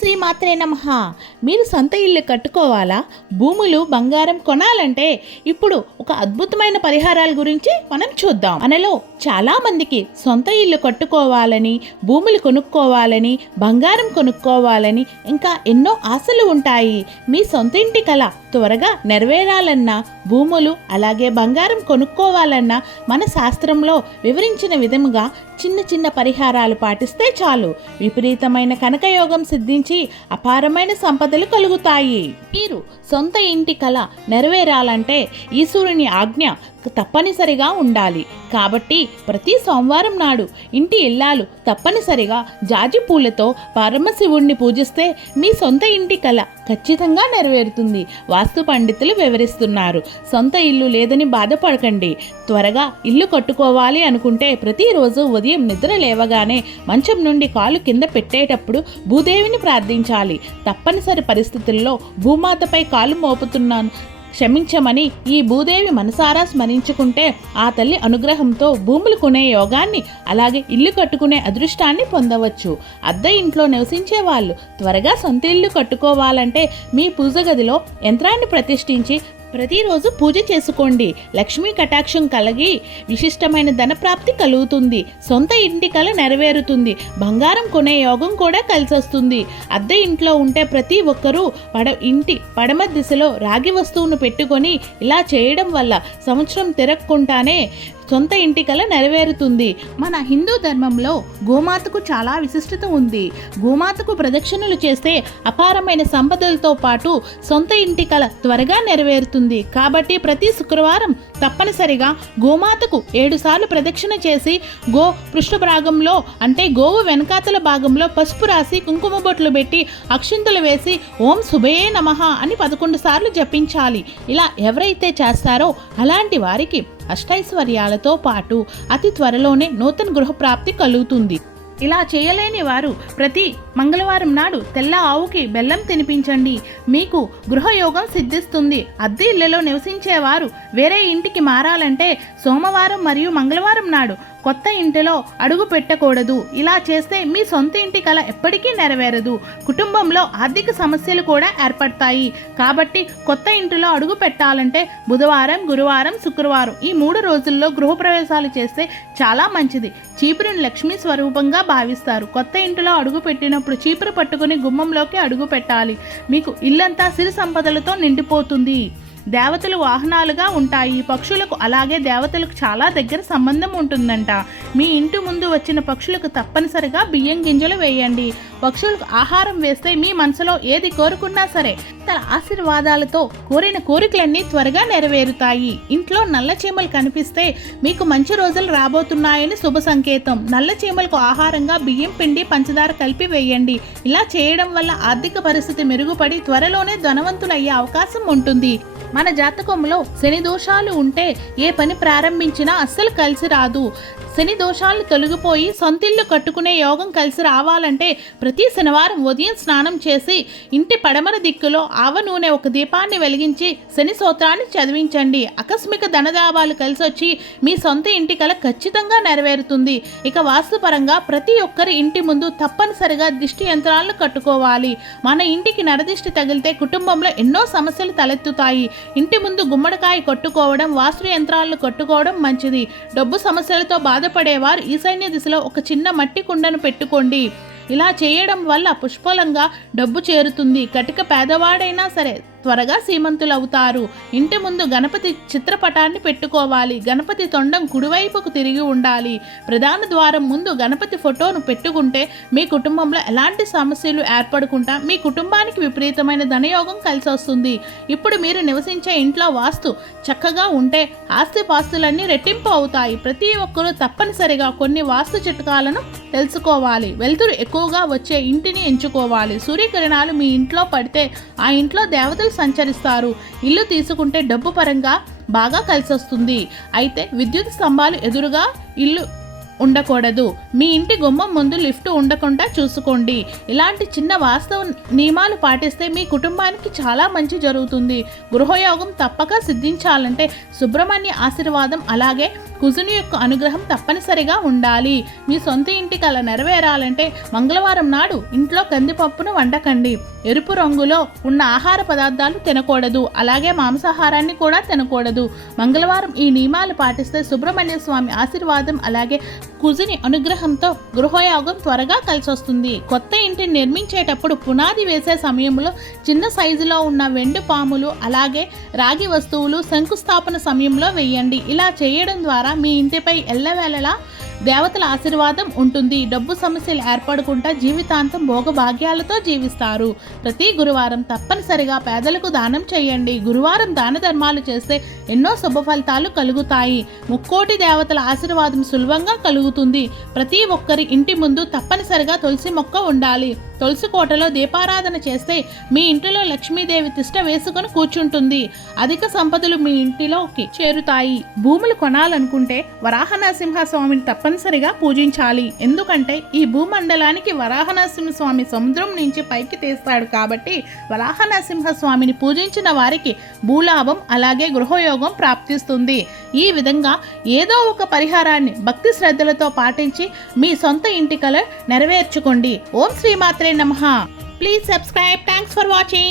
శ్రీ మాత్రే నమ. మీరు సొంత ఇల్లు కట్టుకోవాలా? భూములు బంగారం కొనాలంటే ఇప్పుడు ఒక అద్భుతమైన పరిహారాల గురించి మనం చూద్దాం. మనలో చాలా మందికి సొంత ఇల్లు కట్టుకోవాలని భూములు కొనుక్కోవాలని బంగారం కొనుక్కోవాలని ఇంకా ఎన్నో ఆశలు ఉంటాయి. మీ సొంత ఇంటి కళ త్వరగా నెరవేరాలన్నా భూములు అలాగే బంగారం కొనుక్కోవాలన్నా మన శాస్త్రంలో వివరించిన విధముగా చిన్న చిన్న పరిహారాలు పాటిస్తే చాలు. విపరీతమైన కనకయోగం సిద్ధించి అపారమైన సంపదలు కలుగుతాయి. మీరు సొంత ఇంటి కళ నెరవేరాలంటే ఈశ్వరుని ఆజ్ఞ తప్పనిసరిగా ఉండాలి. కాబట్టి ప్రతి సోమవారం నాడు ఇంటి ఇల్లాలు తప్పనిసరిగా జాజి పూలతో పరమశివుణ్ణి పూజిస్తే మీ సొంత ఇంటి కళ ఖచ్చితంగా నెరవేరుతుంది. వాస్తు పండితులు వివరిస్తున్నారు. సొంత ఇల్లు లేదని బాధపడకండి. త్వరగా ఇల్లు కట్టుకోవాలి అనుకుంటే ప్రతిరోజు ఉదయం నిద్ర లేవగానే మంచం నుండి కాలు కింద పెట్టేటప్పుడు భూదేవిని ప్రార్థించాలి. తప్పనిసరి పరిస్థితుల్లో భూమాతపై కాలు మోపుతున్నాను. క్షమించమని ఈ భూదేవి మనసారా స్మరించుకుంటే ఆ తల్లి అనుగ్రహంతో భూములు కొనే యోగాన్ని అలాగే ఇల్లు కట్టుకునే అదృష్టాన్ని పొందవచ్చు. అద్దె ఇంట్లో నివసించే వాళ్ళు త్వరగా సొంత ఇల్లు కట్టుకోవాలంటే మీ పూజ గదిలో యంత్రాన్ని ప్రతిష్ఠించి ప్రతిరోజు పూజ చేసుకోండి. లక్ష్మీ కటాక్షం కలిగి విశిష్టమైన ధనప్రాప్తి కలుగుతుంది. సొంత ఇంటి కల నెరవేరుతుంది. బంగారం కొనే యోగం కూడా కలిసొస్తుంది. అద్దె ఇంట్లో ఉంటే ప్రతి ఒక్కరూ పడ ఇంటి పడమ దిశలో రాగి వస్తువును పెట్టుకొని ఇలా చేయడం వల్ల సంవత్సరం తిరగకుండానే సొంత ఇంటి కల నెరవేరుతుంది. మన హిందూ ధర్మంలో గోమాతకు చాలా విశిష్టత ఉంది. గోమాతకు ప్రదక్షిణలు చేస్తే అపారమైన సంపదలతో పాటు సొంత ఇంటి కల త్వరగా నెరవేరుతుంది. కాబట్టి ప్రతి శుక్రవారం తప్పనిసరిగా గోమాతకు ఏడు సార్లు ప్రదక్షిణ చేసి గో పృష్ఠభాగంలో అంటే గోవు వెనకాతల భాగంలో పసుపు రాసి కుంకుమ బొట్లు పెట్టి అక్షింతలు వేసి ఓం శుభయే నమః అని పదకొండు సార్లు జపించాలి. ఇలా ఎవరైతే చేస్తారో అలాంటి వారికి అష్టైశ్వర్యాలతో పాటు అతి త్వరలోనే నూతన గృహప్రాప్తి కలుగుతుంది. ఇలా చేయలేని వారు ప్రతి మంగళవారం నాడు తెల్ల ఆవుకి బెల్లం తినిపించండి. మీకు గృహయోగం సిద్ధిస్తుంది. అద్దె ఇళ్ళలో నివసించేవారు వేరే ఇంటికి మారాలంటే సోమవారం మరియు మంగళవారం నాడు కొత్త ఇంటిలో అడుగు పెట్టకూడదు. ఇలా చేస్తే మీ సొంత ఇంటి కల ఎప్పటికీ నెరవేరదు. కుటుంబంలో ఆర్థిక సమస్యలు కూడా ఏర్పడతాయి. కాబట్టి కొత్త ఇంటిలో అడుగు పెట్టాలంటే బుధవారం గురువారం శుక్రవారం ఈ మూడు రోజుల్లో గృహప్రవేశాలు చేస్తే చాలా మంచిది. చీపురుని లక్ష్మీ స్వరూపంగా భావిస్తారు. కొత్త ఇంటిలో అడుగు పెట్టినప్పుడు చీపురు పట్టుకుని గుమ్మంలోకి అడుగు పెట్టాలి. మీకు ఇల్లంతా సిరి సంపదలతో నిండిపోతుంది. దేవతలు వాహనాలుగా ఉంటాయి. పక్షులకు అలాగే దేవతలకు చాలా దగ్గర సంబంధం ఉంటుందంట. మీ ఇంటి ముందు వచ్చిన పక్షులకు తప్పనిసరిగా బియ్యం గింజలు వేయండి. పక్షులకు ఆహారం వేస్తే మీ మనసులో ఏది కోరుకున్నా సరే తన ఆశీర్వాదాలతో కోరిన కోరికలన్నీ త్వరగా నెరవేరుతాయి. ఇంట్లో నల్ల చీమలు కనిపిస్తే మీకు మంచి రోజులు రాబోతున్నాయని శుభ సంకేతం. నల్ల చీమలకు ఆహారంగా బియ్యం పిండి పంచదార కలిపి వేయండి. ఇలా చేయడం వల్ల ఆర్థిక పరిస్థితి మెరుగుపడి త్వరలోనే ధనవంతులయ్యే అవకాశం ఉంటుంది. మన జాతకంలో శని దోషాలు ఉంటే ఏ పని ప్రారంభించినా అస్సలు కలిసి రాదు. శని దోషాలు తొలగిపోయి సొంతిల్లు కట్టుకునే యోగం కలిసి రావాలంటే ప్రతి శనివారం ఉదయం స్నానం చేసి ఇంటి పడమర దిక్కులో ఆవ నూనె ఒక దీపాన్ని వెలిగించి శని సూత్రాన్ని చదివించండి. ఆకస్మిక ధనదాభాలు కలిసి వచ్చి మీ సొంత ఇంటి కల ఖచ్చితంగా నెరవేరుతుంది. ఇక వాస్తుపరంగా ప్రతి ఒక్కరి ఇంటి ముందు తప్పనిసరిగా దిష్టి యంత్రాలను కట్టుకోవాలి. మన ఇంటికి నరదిష్టి తగిలితే కుటుంబంలో ఎన్నో సమస్యలు తలెత్తుతాయి. ఇంటి ముందు గుమ్మడికాయ కొట్టుకోవడం వాస్తు యంత్రాలను కట్టుకోవడం మంచిది. డబ్బు సమస్యలతో బాధ బాధపడేవారు. ఈశాన్య దిశలో ఒక చిన్న మట్టి కుండను పెట్టుకోండి. ఇలా చేయడం వల్ల పుష్కలంగా డబ్బు చేరుతుంది. కటిక పేదవాడైనా సరే త్వరగా సీమంతులవుతారు. ఇంటి ముందు గణపతి చిత్రపటాన్ని పెట్టుకోవాలి. గణపతి తొండం కుడివైపుకు తిరిగి ఉండాలి. ప్రధాన ద్వారం ముందు గణపతి ఫోటోను పెట్టుకుంటే మీ కుటుంబంలో ఎలాంటి సమస్యలు ఏర్పడకుండా మీ కుటుంబానికి విపరీతమైన ధనయోగం కలిసి వస్తుంది ఇప్పుడు మీరు నివసించే ఇంట్లో వాస్తు చక్కగా ఉంటే ఆస్తిపాస్తులన్నీ రెట్టింపు అవుతాయి. ప్రతి ఒక్కరూ తప్పనిసరిగా కొన్ని వాస్తు చిట్కాలను తెలుసుకోవాలి. వెలుతురు ఎక్కువగా వచ్చే ఇంటిని ఎంచుకోవాలి. సూర్యకిరణాలు మీ ఇంట్లో పడితే ఆ ఇంట్లో దేవతలు సంచరిస్తారు. ఇల్లు తీసుకుంటే డబ్బు పరంగా బాగా కలిసి వస్తుంది అయితే విద్యుత్ స్తంభాలు ఎదురుగా ఇల్లు ఉండకూడదు. మీ ఇంటి గుమ్మం ముందు లిఫ్ట్ ఉండకుండా చూసుకోండి. ఇలాంటి చిన్న వాస్తవ నియమాలు పాటిస్తే మీ కుటుంబానికి చాలా మంచి జరుగుతుంది. గృహయోగం తప్పక సిద్ధించాలంటే సుబ్రహ్మణ్య ఆశీర్వాదం అలాగే కుజుని యొక్క అనుగ్రహం తప్పనిసరిగా ఉండాలి. మీ సొంత ఇంటి కల నెరవేరాలంటే మంగళవారం నాడు ఇంట్లో కందిపప్పును వండకండి. ఎరుపు రంగులో ఉన్న ఆహార పదార్థాలు తినకూడదు. అలాగే మాంసాహారాన్ని కూడా తినకూడదు. మంగళవారం ఈ నియమాలు పాటిస్తే సుబ్రహ్మణ్య స్వామి ఆశీర్వాదం అలాగే కుజుని అనుగ్రహంతో గృహయోగం త్వరగా కలిసొస్తుంది. కొత్త ఇంటిని నిర్మించేటప్పుడు పునాది వేసే సమయంలో చిన్న సైజులో ఉన్న వెండి పాములు అలాగే రాగి వస్తువులు శంకుస్థాపన సమయంలో వేయండి. ఇలా చేయడం ద్వారా మీ ఇంటిపై ఎల్లవేళలా దేవతల ఆశీర్వాదం ఉంటుంది. డబ్బు సమస్యలు ఏర్పడకుండా జీవితాంతం భోగభాగ్యాలతో జీవిస్తారు. ప్రతి గురువారం తప్పనిసరిగా పేదలకు దానం చేయండి. గురువారం దాన ధర్మాలు చేస్తే ఎన్నో శుభ ఫలితాలు కలుగుతాయి. ముక్కోటి దేవతల ఆశీర్వాదం సులభంగా కలుగుతుంది. ప్రతి ఒక్కరి ఇంటి ముందు తప్పనిసరిగా తులసి మొక్క ఉండాలి. తులసి కోటలో దీపారాధన చేస్తే మీ ఇంటిలో లక్ష్మీదేవి తిష్ట వేసుకొని కూర్చుంటుంది. అధిక సంపదలు మీ ఇంటిలోకి చేరుతాయి. భూములు కొనాలనుకుంటే వరాహనరసింహ స్వామిని తప్పనిసరిగా పూజించాలి. ఎందుకంటే ఈ భూమండలానికి వరాహనరసింహ స్వామి సముద్రం నుంచి పైకి తీస్తాడు కాబట్టి వరాహనరసింహ స్వామిని పూజించిన వారికి భూలాభం అలాగే గృహయోగం ప్రాప్తిస్తుంది. ఈ విధంగా ఏదో ఒక పరిహారాన్ని భక్తి శ్రద్ధలతో పాటించి మీ సొంత ఇంటి కల నెరవేర్చుకోండి. ఓం శ్రీమాత్రే నమః please subscribe thanks for watching